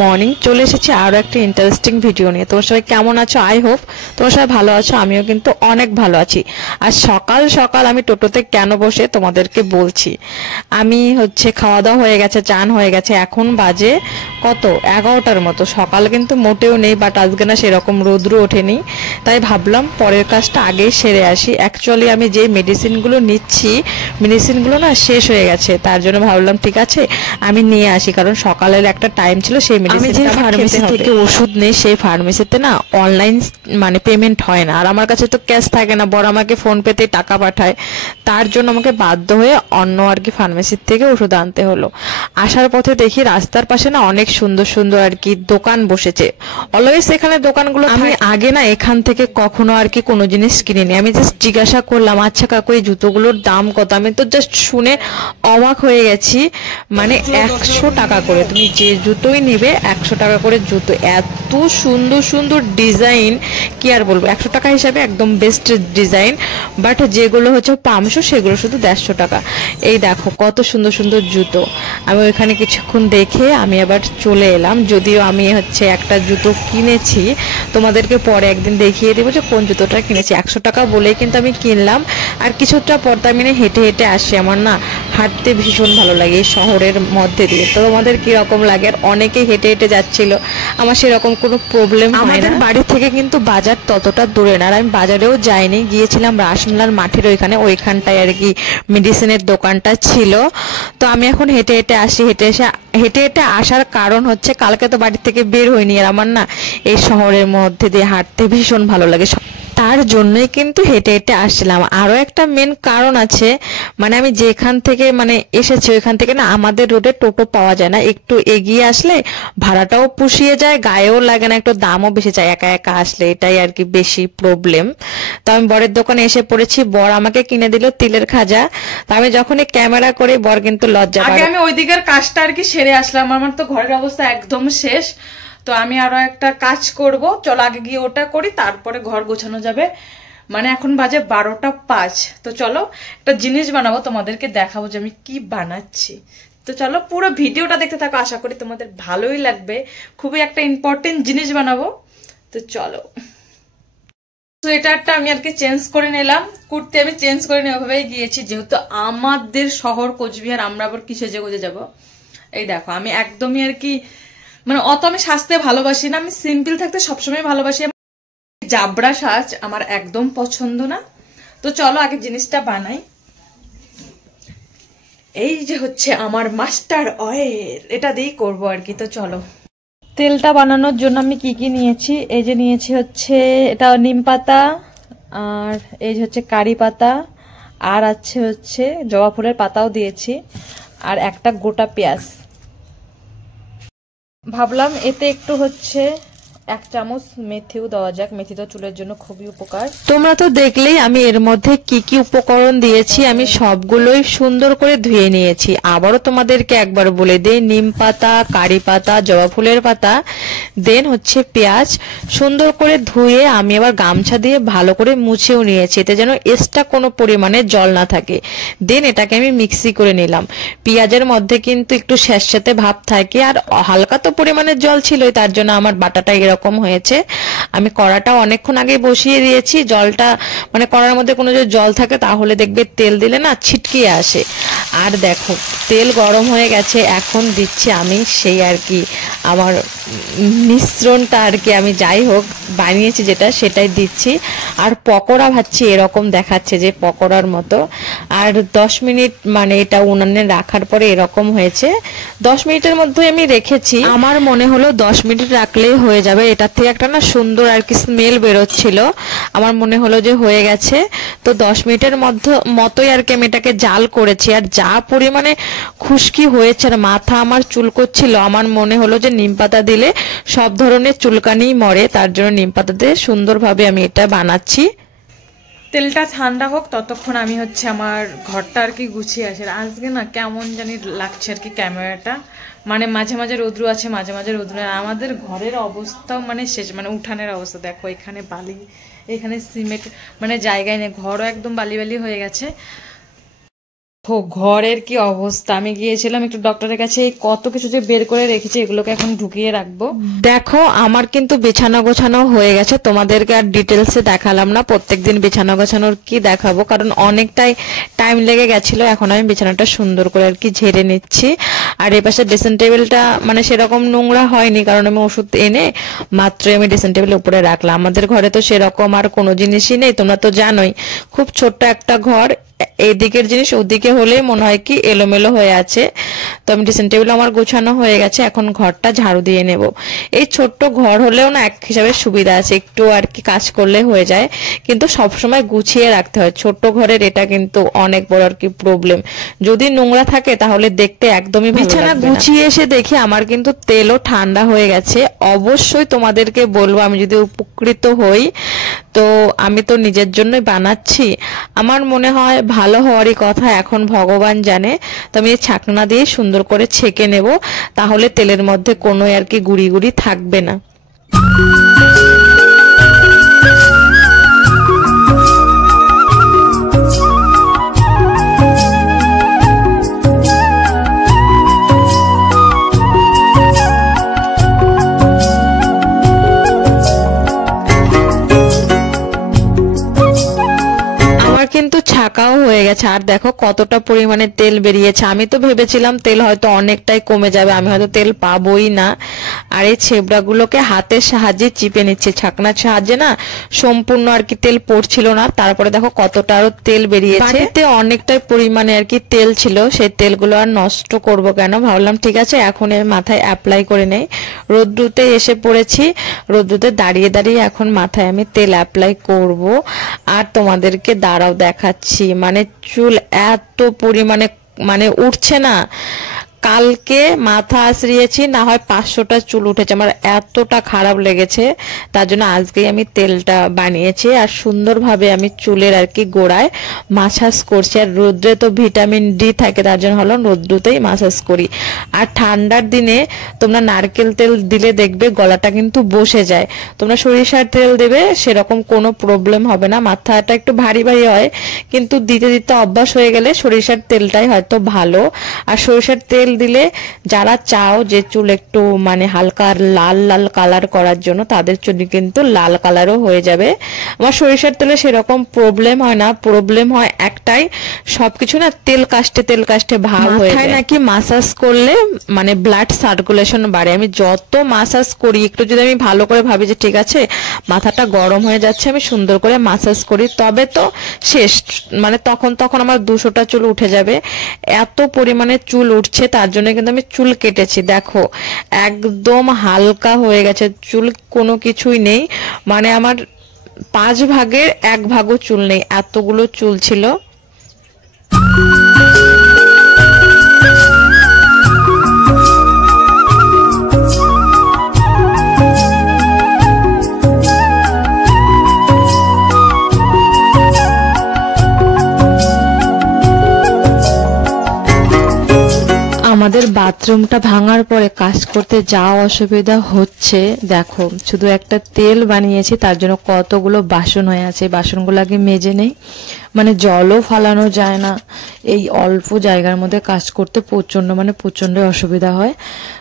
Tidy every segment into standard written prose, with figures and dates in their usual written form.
Morning, চলে এসেছি আরও একটা ইন্টারেস্টিং ভিডিও নিয়ে। তোমরা সবাই কেমন আছো? আই হোপ তোমরা সবাই ভালো আছো। আমিও কিন্তু অনেক ভালো আছি। আর সকাল সকাল আমি টোটোতে কেন বসে তোমাদেরকে বলছি। আমি খাওয়া দাওয়া হয়ে গেছে, চান হয়ে গেছে, এখন বাজে কত 11টার মতো। সকাল কিন্তু মোটেও নেই, বাট আজকে না সেরকম রৌদ্র ওঠেনি, তাই ভাবলাম পরের কাজটা আগেই সেরে আসি। অ্যাকচুয়ালি আমি যে মেডিসিনগুলো নিচ্ছি, মেডিসিনগুলো না শেষ হয়ে গেছে, তার জন্য ভাবলাম ঠিক আছে আমি নিয়ে আসি, কারণ সকালের একটা টাইম ছিল। সেই মেডিসিন যে ফার্মেসি থেকে ওষুধ নেই, সেই ফার্মেসিতে না অনলাইন মানে পেমেন্ট হয় না, আর আমার কাছে তো ক্যাশ থাকে না, বড় আমাকে ফোন পেতে টাকা পাঠায়। তার জন্য আমাকে বাধ্য হয়ে অন্য আর কি ফার্মেসির থেকে ওষুধ আনতে হলো। আসার পথে দেখি রাস্তার পাশে না অনেক সুন্দর সুন্দর আর কি দোকান বসেছে। অলওয়েজ এখানে দোকানগুলো, আমি আগে না এখান থেকে কখনো আর কি কোনো জিনিস কিনিনি। আমি জাস্ট জিজ্ঞাসা করলাম, আচ্ছা কাকু এই জুতোগুলোর দাম কত? আমি তো জাস্ট শুনে অবাক হয়ে গেছি। মানে 100 টাকা করে, তুমি যে জুতোই নিবে 100 টাকা করে জুতো। এত সুন্দর সুন্দর ডিজাইন, কি আর বলবো, 100 টাকা হিসাবে একদম বেস্ট ডিজাইন। বাট যেগুলো পামশো সেগুলো শুধু 150 টাকা। এই দেখো কত সুন্দর সুন্দর জুতো। আমি ওইখানে কিছুক্ষণ দেখে আমি আবার চলে এলাম। যদিও আমি একটা জুতো কিনেছি, তোমাদেরকে পরে একদিন দেখিয়ে দেবো যে কোন জুতোটা কিনেছি। 100 টাকা বলেই কিন্তু আমি কিনলাম। আর কিছুটা পর আমি হেঁটে হেঁটে আসি। আমার না হাঁটতে ভীষণ ভালো লাগে এই শহরের মধ্যে দিয়ে। তো তোমাদের কিরকম লাগে? আর অনেকেই হেঁটে হেঁটে যাচ্ছিল, আমার সেরকম কোনো প্রবলেম হয় না। আমাদের বাড়ি থেকে কিন্তু বাজার ততটা দূরে না, আর আমি বাজারেও যাইনি, গিয়েছিলাম রাসমেলার মাঠের ওইখানটায় আর কি মেডিসিনের দোকানটা ছিল। তো আমি এখন হেঁটে হেঁটে আসি। হেঁটে হেঁটে আসার কারণ কালকে তো বাড়ি থেকে বের হইনি, আর আমার না এই শহরের মধ্যে দিয়ে হাঁটতে ভীষণ ভালো লাগে, তার জন্যই কিন্তু হেঁটে হেঁটে আসছিলাম। আরো একটা মেন কারণ আছে, মানে আমি যেখান থেকে এসেছি ওইখান থেকে না আমাদের রোডে টোটো পাওয়া যায় না। একটু এগিয়ে আসলে ভাড়াটাও পুষিয়ে যায়, গায়েও লাগে না, একটু দামও বেশি চাই একা একা আসলে, এটাই আর কি বেশি প্রবলেম। তো আমি বরের দোকানে এসে পড়েছি। বর আমাকে কিনে দিল তিলের খাজা। তো আমি যখনই ক্যামেরা করি বর কিন্তু লজ্জা পায়। আগে আমি ওই দিকের কাজটা আর কি সেরে আসলাম, আমার তো ঘরের অবস্থা একদম শেষ। তো আমি আরো একটা কাজ করব, চলো আগে গিয়ে ওটা করি, তারপরে ঘর গোছানো যাবে। মানে এখন বাজে 12টা 5। তো চলো একটা জিনিস বানাবো, তোমাদেরকে দেখাবো যে আমি কি বানাচ্ছি। তো চলো পুরো ভিডিওটা দেখতে থাকো, আশা করি তোমাদের ভালোই লাগবে। খুবই একটা ইম্পর্টেন্ট জিনিস বানাবো। তো চলো, সোয়েটারটা আমি আর কি চেঞ্জ করে নিলাম, কুর্তি আমি চেঞ্জ করে নিয়ে ওভাবেই গিয়েছি, যেহেতু আমাদের শহর কোচবিহার, আমরা আবার কি সেজে গুজে যাবো। এই দেখো আমি একদমই আর কি মানে অত আমি সাজতে ভালোবাসি না, আমি সিম্পল থাকতে সবসময় ভালোবাসি। জাবরা সাজ আমার একদম পছন্দ না। তো চলো আগে জিনিসটা বানাই। এই যে আমার মাস্টার অয়েল, এটা দিয়েই করবো আর কি। তো চলো, তেলটা বানানোর জন্য আমি কি কি নিয়েছি, এই যে নিয়েছি এটা নিম পাতা, আর এই যে কারি পাতা, আর আছে জবা ফুলের পাতাও দিয়েছি, আর একটা গোটা পেঁয়াজ। ভাবলাম এতে একটু 1 চামচ মেথিও দেওয়া যাক, মেথি তো চুলের জন্য খুবই উপকার। তোমরা তো দেখলেই আমি এর মধ্যে কি কি উপকরণ দিয়েছি, আমি সবগুলোই সুন্দর করে ধুয়ে নিয়েছি। আবারও তোমাদেরকে একবার বলে দেই, নিম পাতা, কারি পাতা, জবা ফুলের পাতা, দেন পেঁয়াজ সুন্দর করে ধুয়ে আমি আবার গামছা দিয়ে ভালো করে মুছেও নিয়েছি, এতে যেন এক্সট্রা কোনো পরিমাণে জল না থাকে। দেন এটাকে আমি মিক্সি করে নিলাম। পেঁয়াজের মধ্যে কিন্তু একটু স্যাঁতস্যাঁতে ভাব থাকে, আর হালকা তো পরিমাণের জল ছিলই, তার জন্য আমার বাটাটা এরকম হয়েছে। আমি কড়াটা অনেকক্ষণ আগে বসিয়ে দিয়েছি। জলটা কড়ার মধ্যে কোনো যদি জল থাকে তাহলে দেখবে তেল দিলে না ছিটকিয়ে আসে। আর দেখো তেল গরম হয়ে গেছে, এখন দিচ্ছি আমি সেই আর কি আমার মিশ্রণটা আর কি আমি যাই হোক বানিয়েছি যেটা, সেটাই দিচ্ছি। আর পকোড়া ভাজছি, এরকম দেখাচ্ছে যে পকোড়ার মতো। আর 10 মিনিট এটা উনানে রাখার পরে এরকম হয়েছে। 10 মিনিটের মধ্যে আমি রেখেছি, আমার মনে হলো 10 মিনিট রাখলেই হয়ে যাবে। এটার থেকে একটা না সুন্দর আর কি স্মেল বেরোচ্ছিল, আমার মনে হলো যে হয়ে গেছে। তো 10 মিনিটের মতোই আর কি আমি এটাকে জাল করেছি। আর যা পরিমাণে খুশকি হয়েছে, আর মাথা আমার চুলকোচ্ছিল, আমার মনে হলো যে নিম পাতা দিলে সব ধরনের চুলকানি মরে, তার জন্য নিম পাতা দিয়ে সুন্দরভাবে আমি এটা বানাচ্ছি। তেলটা ঠান্ডা হোক ততক্ষণ আমি আমার ঘরটা আর কি গুছিয়ে আসি। আজকে না কেমন জানি লাগছে আর কি ক্যামেরাটা, মাঝে মাঝে রৌদ্র আছে, মাঝে মাঝে রৌদ্র। আমাদের ঘরের অবস্থাও শেষ, উঠানের অবস্থা দেখো, এখানে বালি, এখানে সিমেন্ট, জায়গায় নেই, ঘরও একদম বালি বালি হয়ে গেছে। ঘরের কি অবস্থা, আমি গিয়েছিলাম একটু ডক্টরের কাছে, কত কিছু যে বের করে রেখেছি, এগুলোকে এখন ঢুকিয়ে রাখবো। দেখো আমার কিন্তু বিছানা গোছানো হয়ে গেছে, তোমাদেরকে আর ডিটেলসে দেখালাম না, প্রত্যেকদিন বিছানা গোছানোর কি দেখাবো, কারণ অনেকটাই টাইম লেগে গেছিল। এখন আমি বিছানাটা সুন্দর করে আর কি ঝেড়ে নিচ্ছি। আর এই পাশে ড্রেসিং টেবিলটা মানে সেরকম নোংরা হয়নি, কারণ আমি ওষুধ এনে মাত্র আমি ড্রেসিং টেবিলের উপরে রাখলাম। আমাদের ঘরে তো সেরকম আর কোনো জিনিসই নেই, তোমরা তো জানোই, খুব ছোট্ট একটা ঘর, এদিকের জিনিস ওদিকে হলেই মনে হয় কি এলোমেলো হয়ে আছে। তো আমি ড্রেসিং টেবিল আমার গোছানো হয়ে গেছে, এখন ঘরটা ঝাড়ু দিয়ে নেব। এই ছোট্ট ঘর হলেও না এক হিসাবে সুবিধা আছে, একটু আর কি কাজ করলে হয়ে যায়, কিন্তু সব সময় গুছিয়ে রাখতে হয়। ছোট্ট ঘরের এটা কিন্তু অনেক বড় আর কি প্রবলেম, যদি নোংরা থাকে তাহলে দেখতে একদমই ভালো লাগবে না। বিছানা গুছিয়ে এসে দেখি আমার কিন্তু তেলও ঠান্ডা হয়ে গেছে। অবশ্যই তোমাদেরকে বলবো, আমি যদি উপকৃত হই তো আমি তো নিজের জন্যই বানাচ্ছি, আমার মনে হয় ভালো হওয়ারই কথা, এখন ভগবান জানে। তো আমি ছাকনা দিয়ে সুন্দর করে ছেঁকে নেব, তাহলে তেলের মধ্যে কোনো আর কি গুড়ি গুড়ি থাকবে না। কিন্তু ছাকাও হয়ে গেছে, আর দেখো কতটা পরিমাণে তেল বেরিয়েছে। আমি তো ভেবেছিলাম তেল হয়তো অনেকটাই কমে যাবে, আমি হয়তো তেল পাবোই না। আর এই ছেবড়াগুলোকে হাতের সাহায্যে চিপে নিচ্ছে, ছাকনার সাহায্যে না সম্পূর্ণ আর কি তেল পড়ছিল না। তারপরে দেখো কতটা আরো তেল বেরিয়েছে, বাটিতে অনেকটাই পরিমাণে আর কি তেল ছিল, সেই তেলগুলো আর নষ্ট করব কেন, ভাবলাম ঠিক আছে এখন এর মাথায় অ্যাপ্লাই করে নেই। রোদ্রুতে এসে পড়েছি, রোদ্রুতে দাঁড়িয়ে দাঁড়িয়ে এখন মাথায় আমি তেল অ্যাপ্লাই করব। আর তোমাদেরকে দাঁড়াও দেখাচ্ছি, মানে চুল এত পরিমাণে মানে উঠছে না, কালকে মাথা আঁচড়িয়েছি, না হয় 500টা চুল উঠেছে, আমার এতটা খারাপ লেগেছে। তার জন্য আজকেই আমি তেলটা বানিয়েছি, আর সুন্দরভাবে আমি চুলের আর কি গোড়ায় মাসাজ করছি। আর রোদ্রে তো ভিটামিন ডি থাকে, তার জন্য হলো রোদ্রুতেই মাসাজ করি। আর ঠান্ডার দিনে তোমরা নারকেল তেল দিলে দেখবে গলাটা কিন্তু বসে যায়, তোমরা সরিষার তেল দেবে সেরকম কোনো প্রবলেম হবে না। মাথাটা একটু ভারী ভারী হয়, কিন্তু দিতে দিতে অভ্যাস হয়ে গেলে সরিষার তেলটাই হয়তো ভালো। আর সরিষার তেল দিলে যারা চাও যে চুল একটু মানে হালকা লাল লাল কালার করার জন্য, তাদের চুল কিন্তু লাল কালারও হয়ে যাবে। আমার সরিষার তেলে সেরকম প্রবলেম হয় না, প্রবলেম হয় একটাই, সবকিছু না তেল কাস্টে ভাব হয়ে যায়। নাকি মাসাজ করলে মানে ব্লাড সার্কুলেশন বাড়ে। আমি যত মাসাজ করি, একটু যদি আমি ভালো করে ভাবি যে ঠিক আছে মাথাটা গরম হয়ে যাচ্ছে, আমি সুন্দর করে মাসাজ করি, তবে তো শেষ, মানে তখন আমার 200টা চুল উঠে যাবে। এত পরিমাণে চুল উঠছে, তার জন্য কিন্তু আমি চুল কেটেছি। দেখো একদম হালকা হয়ে গেছে চুল, কোনো কিছুই নেই, মানে আমার 5 ভাগের 1 ভাগও চুল নেই, এতগুলো চুল ছিল। আমাদের বাথরুমটা ভাঙার পরে কাজ করতে যা অসুবিধা হচ্ছে, দেখো শুধু একটা তেল বানিয়েছি, তার জন্য কতগুলো বাসন হয়ে আছে, বাসনগুলো আগে মেজে নেই, মানে জলও ফালানো যায় না, এই অল্প জায়গার মধ্যে কাজ করতে প্রচন্ড অসুবিধা হয়।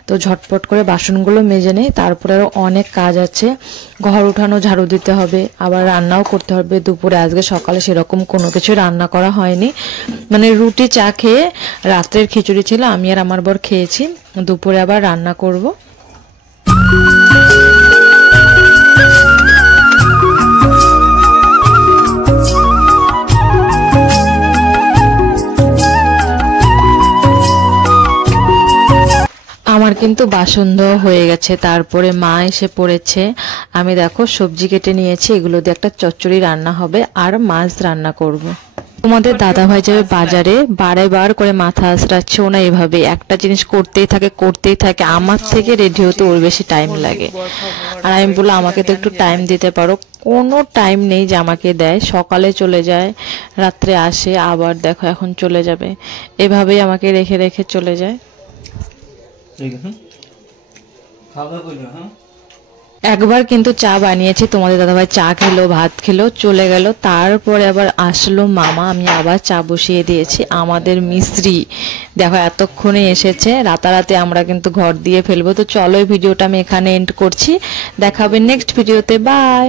তো ঝটপট করে বাসনগুলো মেজে নেই, তারপরে আরো অনেক কাজ আছে, ঘর উঠানো, ঝাড়ু দিতে হবে, আবার রান্নাও করতে হবে দুপুরে। আজকে সকালে সেরকম কোনো কিছু রান্না করা হয়নি, মানে রুটি চা খেয়ে রাত্রের খিচুড়ি ছিল, আমি আর আমার বর খেয়েছি, দুপুরে আবার রান্না করব। আমার কিন্তু বাসন ধোয়া হয়ে গেছে, তারপরে মা এসে পড়েছে। আমি দেখো সবজি কেটে নিয়েছি, এগুলো দিয়ে একটা চচ্চড়ি রান্না হবে, আর মাছ রান্না করব। তোমাদের দাদা ভাই যাবে বাজারে, বারবার করে মাথা আঁচড়াচ্ছে, না এভাবে একটা জিনিস করতেই থাকে, আমার থেকে রেডি হতে ওর বেশি টাইম লাগে। আর আমি বললাম আমাকে তো একটু টাইম দিতে পারো, কোনো টাইম নেই যে আমাকে দেয়, সকালে চলে যায়, রাত্রে আসে, আবার দেখো এখন চলে যাবে, এভাবেই আমাকে রেখে রেখে চলে যায়। একবার কিন্তু চা বানিয়েছি, তোমাদের দাদাভাই চা খেলো, ভাত খেলো, চলে গেল। তারপরে আবার আসলো মামা, আমি আবার চা বসিয়ে দিয়েছি। আমাদের মিস্ত্রি দেখো এতক্ষণে এসেছে, রাতারাতি আমরা কিন্তু ঘর দিয়ে ফেলবো। তো চলো এই ভিডিওটা আমি এখানে এন্ড করছি, দেখা হবে নেক্সট ভিডিওতে, বাই।